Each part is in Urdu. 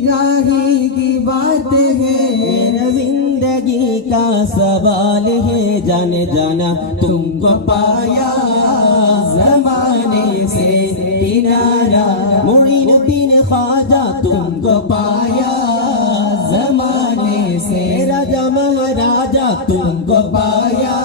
راہی کی بات ہے، زندگی کا سوال ہے جانے جانا تم کو پایا زمانے سے کنارا معین الدین خواجہ، تم کو پایا زمانے سے۔ راجا مہاراجا تم کو پایا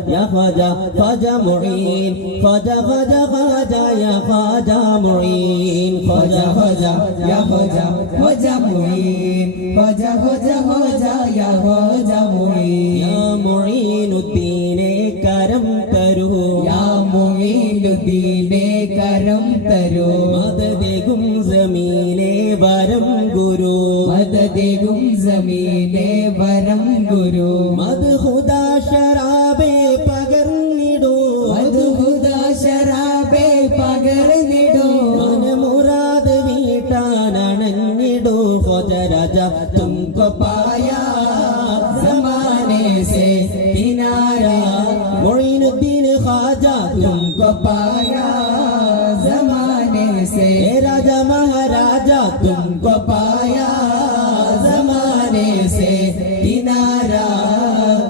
خواجہ یا خواجہ خواجہ معین خواجہ خواجہ خواجہ یا خواجہ معین خواجہ خواجہ یا ہو جا ہو جا معین ہو جا ہو جا ہو جا یا ہو جا معین یا معین الدین کرم کرو یا معین الدین کرم ترو مدد گم زمینے ورم گرو مدد گم زمین വരം ഗുരു മത് ഹുദാ ٹاننڈو ہو درجہ تم کو پایا زمانے سے کنارا معین الدین خواجہ تم کو پایا زمانے سے راجا مہاراجا تم کو پایا زمانے سے کنارا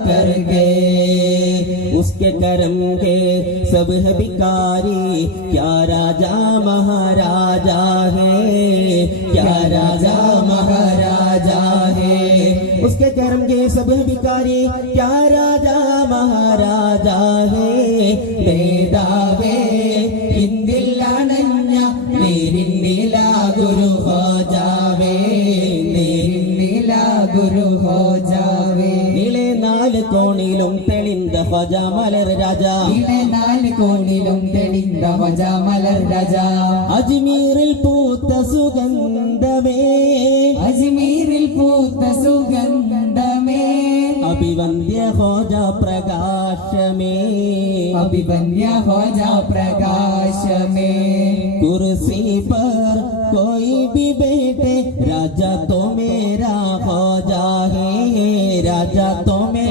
کر گئے اس کے کرم کے سب ہے بکاری، کیا راجا مہاراجا ہے؟ کیا راجہ مہاراجہ ہے؟ اس کے کرم کے سب ہے بکاری، کیا راجا مہاراجا ہے؟ بیداوے ہندلا گرو ہو جاوے نیرندلا گرو ہو جاوے۔ کونل تلنڈا ہو جا ملر راجا کون لڑندا پوت سگھ میں گند میں ابھی بندیہ فوجا پرکاش میں ابھی بندیہ ہوجا پرکاش میں کرسی پر کوئی بھی بیٹے راجا تو میرا ہو جا ہی راجا تو میرے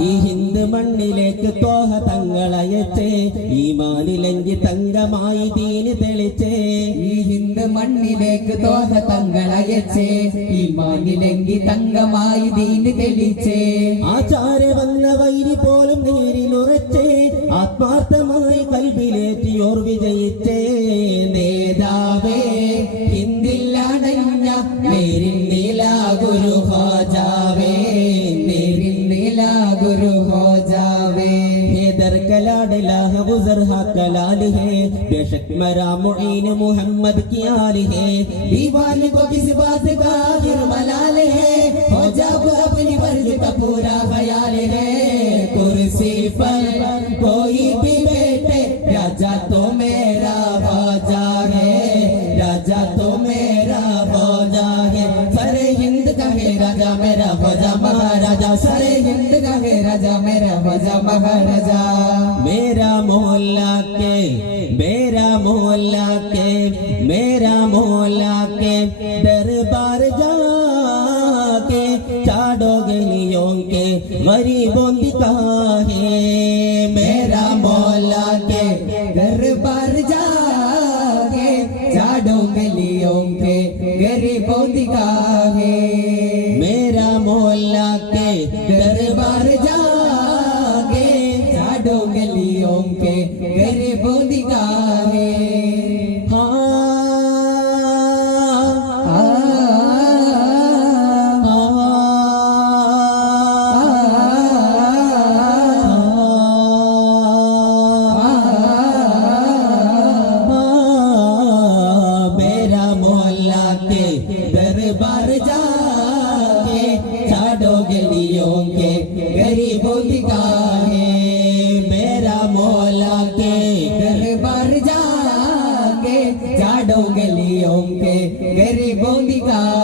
ഈ ഹിന്ദ് മണ്ണിലേക്ക് തോഹ തങ്ങളയച്ചേ. ഈ മാനിലെങ്കിൽ തങ്കമായി തീന് തെളിച്ചേ. ഈ ഹിന്ദ് മണ്ണിലേക്ക് തോഹ തങ്ങളയച്ചേ. ഈ മാനിലെങ്കിൽ തങ്കമായി തീന് തെളിച്ചേ. ആചാര വന്ന വൈരി പോലും നേരിലുറച്ചേ. ആത്മാർത്ഥമായി കൽബിലേറ്റിയോർ വിജയിച്ചേ. لاڈ لاہ وزرہ کلال ہے بے شک مرا معین محمد کی آل ہے دیوان کو کس بات کا آخر ملال ہے ہو جب اپنی برد کا پورا خیال ہے کرسی پر کوئی بھی بیٹھے راجہ تو میرا باجا ہے۔ راجا میرا وجہ مہاراجا سارے ہند کا ہے راجا میرا بجا مہاراجا میرا محلہ کے میرا محلہ کے میرا محلہ کے دربار جا کے چاڑو گلیوں کے غریبوں کہاں ہے میرا مولا کے دربار جا کے چاڑو گلیوں کے غریبوں کا دربار جا کے چاڑو گلیوں کے غریبوں ہے میرا مولا کے دربار جا کے چاڑو گلیوں کے غریبوں دکھا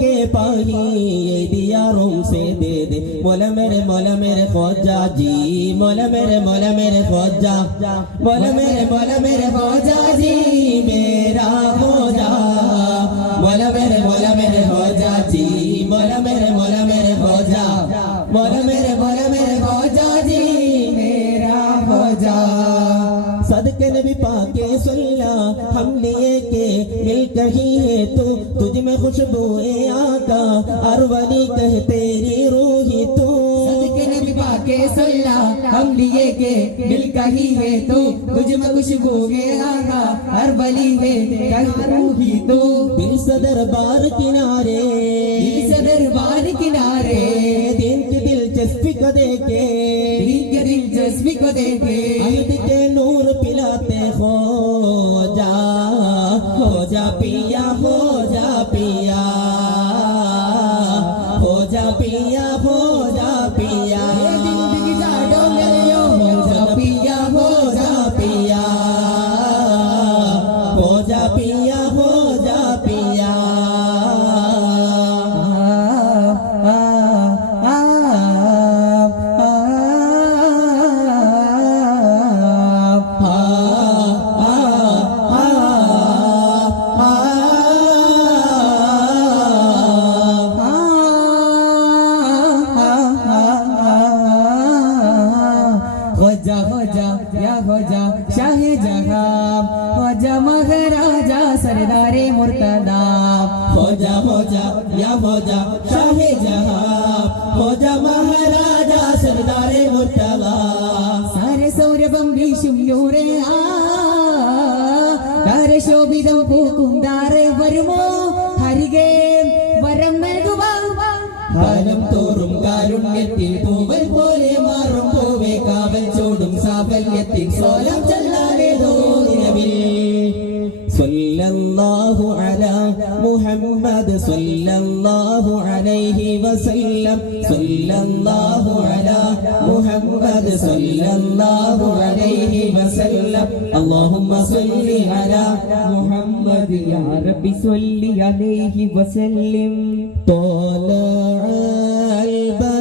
کے پانی یہ دیا روم سے دے دے۔ مولا میرے مولا میرے فوجا جی مولا میرے مولا میرے فوجا مولا میرے مولا میرے فوجا جی میرا فوجا مولا میرے مولا میرے فوجا جی مولا میرے میں خوشبوئیں آقا ارولی کہ تیری روحی تو۔ صدق نبی پاک صلی ہم لیے کے دل کا ہی ہے تو۔ تجھ میں خوشبوئیں آقا ارولی ہے کہ روحی تو۔ دل سے دربار کنارے۔ دل سے دربار کنارے۔ دین کے دلچسپی کو دیکھے۔ دین کے دلچسپی کو دیکھے۔ جا ہو جا یا ہو جا شاہ جہاں۔ ہو جا مہاراجا سردار مرتدا ہو جا ہو جا یا ہو جا شاہ جہاں۔ ہو جا مہاراجا سردار مرتدا سارے سور بمبی شملورے آ۔ دار شوبیدم پوکم دار ورمو۔ ഹരികേ വരം നൽകുവാ കാലം തോറും കാരുണ്യത്തിൽ പോ وليتك صلاة الآمدون نبي صلى الله على محمد صلى الله عليه وسلم صلى الله على محمد صلى الله عليه وسلم اللهم صل على محمد يا رب صل عليه وسلم طلع البدر